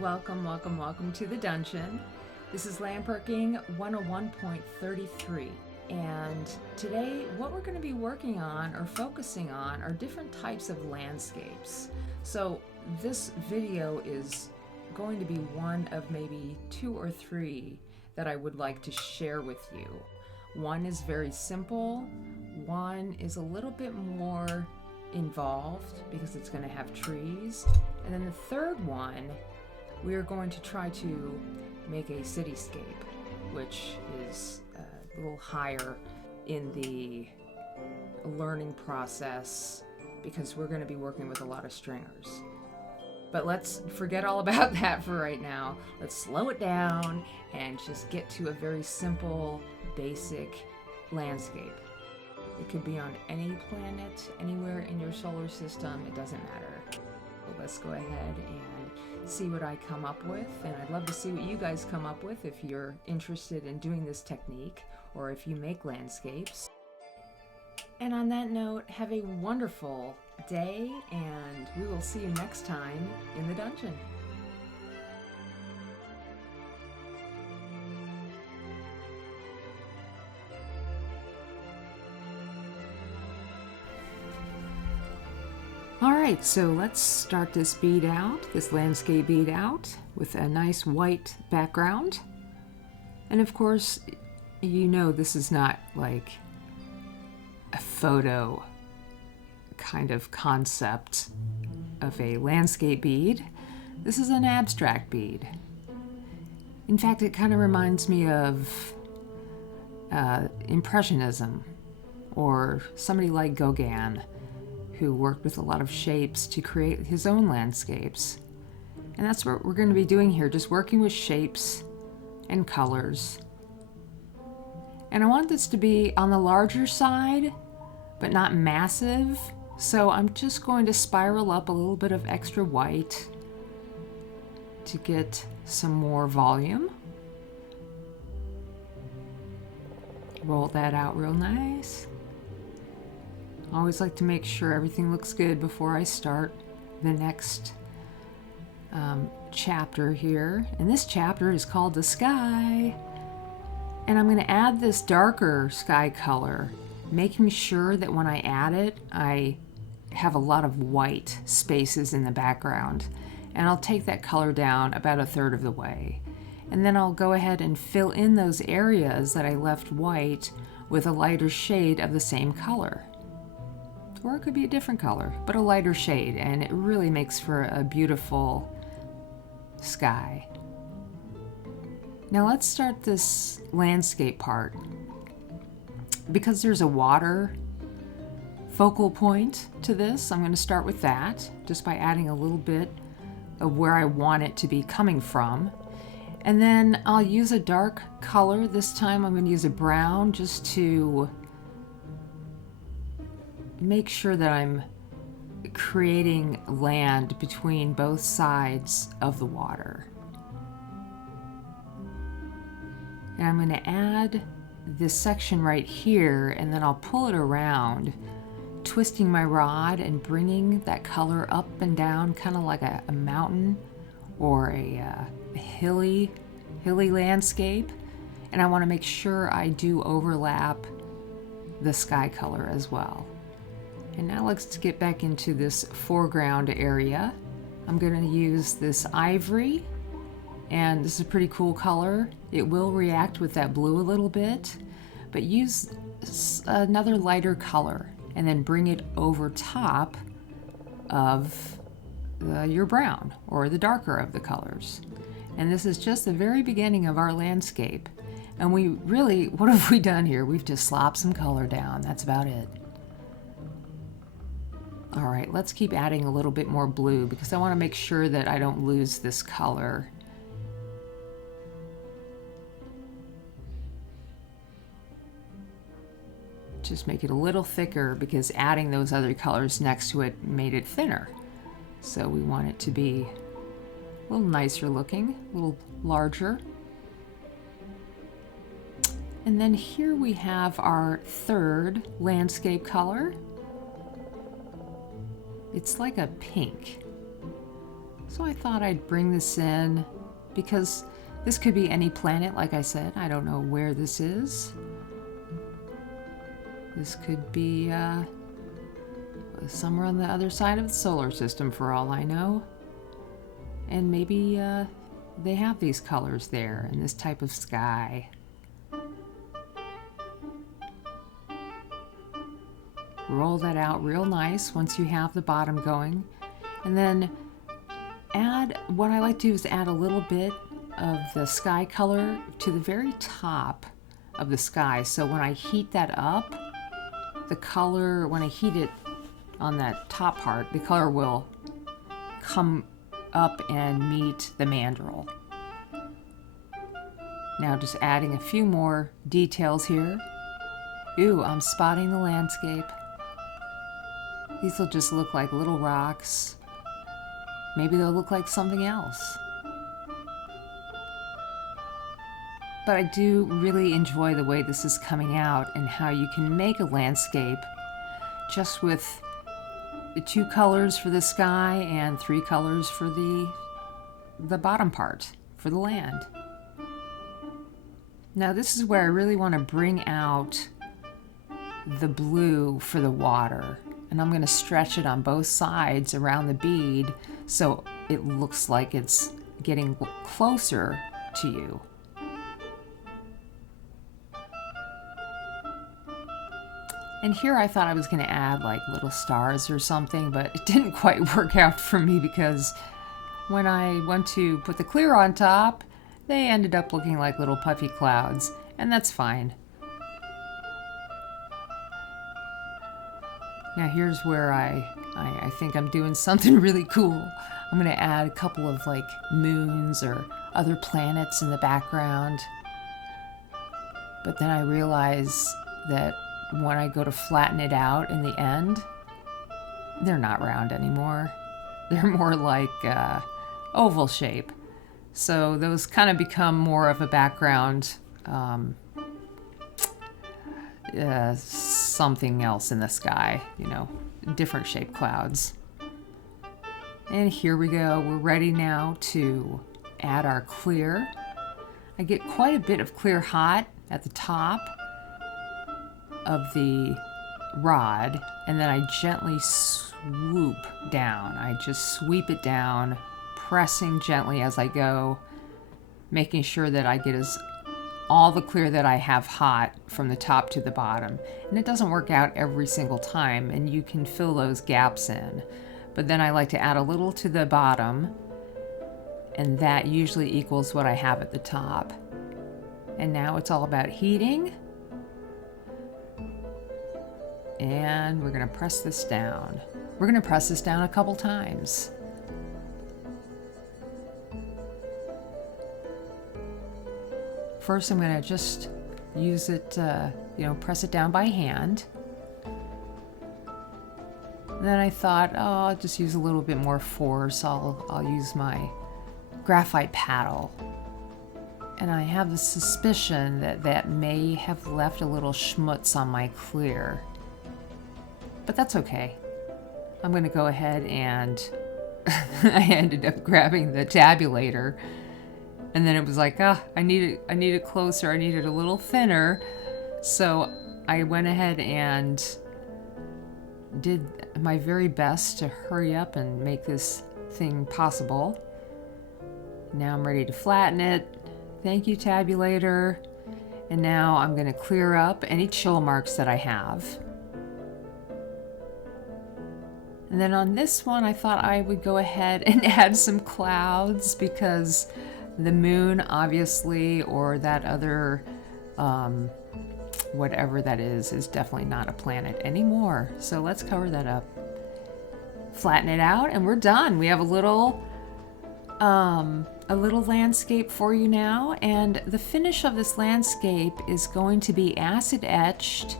welcome to the dungeon. This is Lampworking 101.33, and today what we're going to be working on or focusing on are different types of landscapes. So this video is going to be one of maybe 2 or 3 that I would like to share with you. One is very simple, one is a little bit more involved because it's going to have trees, and then the third one we are going to try to make a cityscape, which is a little higher in the learning process because we're going to be working with a lot of stringers. But let's forget all about that for right now. Let's slow it down and just get to a very simple, basic landscape. It could be on any planet, anywhere in your solar system, it doesn't matter. So let's go ahead and see what I come up with, and I'd love to see what you guys come up with if you're interested in doing this technique or if you make landscapes. And on that note, have a wonderful day, and we will see you next time in the dungeon. Alright, so let's start this bead out, this landscape bead out, with a nice white background. And of course, you know this is not like a photo kind of concept of a landscape bead. This is an abstract bead. In fact, it kind of reminds me of impressionism, or somebody like Gauguin, who worked with a lot of shapes to create his own landscapes. And that's what we're going to be doing here, just working with shapes and colors. And I want this to be on the larger side, but not massive. So I'm just going to spiral up a little bit of extra white to get some more volume. Roll that out real nice. I always like to make sure everything looks good before I start the next chapter here. And this chapter is called The Sky. And I'm going to add this darker sky color, making sure that when I add it, I have a lot of white spaces in the background. And I'll take that color down about 1/3 of the way. And then I'll go ahead and fill in those areas that I left white with a lighter shade of the same color. Or it could be a different color, but a lighter shade, and it really makes for a beautiful sky. Now let's start this landscape part. Because there's a water focal point to this, I'm going to start with that, just by adding a little bit of where I want it to be coming from. And then I'll use a dark color. This time I'm going to use a brown just to make sure that I'm creating land between both sides of the water. And I'm going to add this section right here, and then I'll pull it around, twisting my rod and bringing that color up and down, kind of like a mountain or a hilly landscape. And I want to make sure I do overlap the sky color as well. And now let's get back into this foreground area. I'm going to use this ivory, and this is a pretty cool color. It will react with that blue a little bit, but use another lighter color and then bring it over top of your brown or the darker of the colors. And this is just the very beginning of our landscape. And we really, what have we done here? We've just slopped some color down. That's about it. All right, let's keep adding a little bit more blue because I want to make sure that I don't lose this color. Just make it a little thicker because adding those other colors next to it made it thinner. So we want it to be a little nicer looking, a little larger. And then here we have our third landscape color. It's like a pink. So I thought I'd bring this in because this could be any planet, like I said. I don't know where this is. This could be somewhere on the other side of the solar system for all I know. And maybe they have these colors there in this type of sky. Roll that out real nice once you have the bottom going. And then what I like to do is add a little bit of the sky color to the very top of the sky. So when I heat that up, the color, when I heat it on that top part, the color will come up and meet the mandrel. Now just adding a few more details here. Ooh, I'm spotting the landscape. These will just look like little rocks. Maybe they'll look like something else. But I do really enjoy the way this is coming out and how you can make a landscape just with the 2 colors for the sky and 3 colors for the bottom part, for the land. Now this is where I really want to bring out the blue for the water. And I'm going to stretch it on both sides around the bead so it looks like it's getting closer to you. And here I thought I was going to add like little stars or something, but it didn't quite work out for me because when I went to put the clear on top, they ended up looking like little puffy clouds, and that's fine. Now here's where I think I'm doing something really cool. I'm going to add a couple of like moons or other planets in the background. But then I realize that when I go to flatten it out in the end, they're not round anymore. They're more like oval shape. So those kind of become more of a background, something else in the sky, you know, different shaped clouds. And here we go. We're ready now to add our clear. I get quite a bit of clear hot at the top of the rod, and then I gently swoop down. I just sweep it down, pressing gently as I go, making sure that I get all the clear that I have hot from the top to the bottom. And it doesn't work out every single time, and you can fill those gaps in. But then I like to add a little to the bottom, and that usually equals what I have at the top. And now it's all about heating. And we're going to press this down. We're going to press this down a couple times. First, I'm going to just use it, press it down by hand. And then I thought, I'll just use a little bit more force. I'll use my graphite paddle. And I have the suspicion that may have left a little schmutz on my clear. But that's okay. I'm going to go ahead and I ended up grabbing the tabulator, and then it was like, I need it closer. I need it a little thinner. So I went ahead and did my very best to hurry up and make this thing possible. Now I'm ready to flatten it. Thank you, tabulator. And now I'm going to clear up any chill marks that I have. And then on this one, I thought I would go ahead and add some clouds because the moon, obviously, or that other, whatever that is definitely not a planet anymore. So let's cover that up. Flatten it out, and we're done. We have a little landscape for you now, and the finish of this landscape is going to be acid etched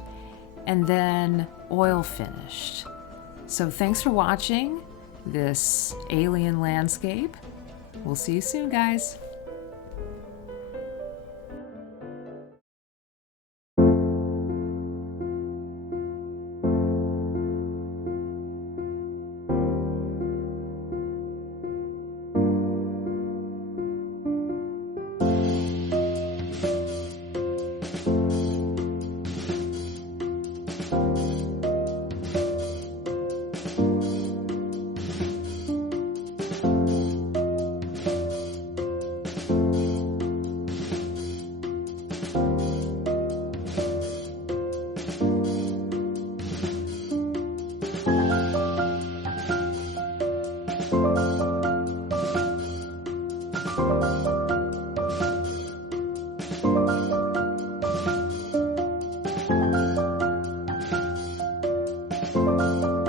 and then oil finished. So thanks for watching this alien landscape. We'll see you soon, guys. you.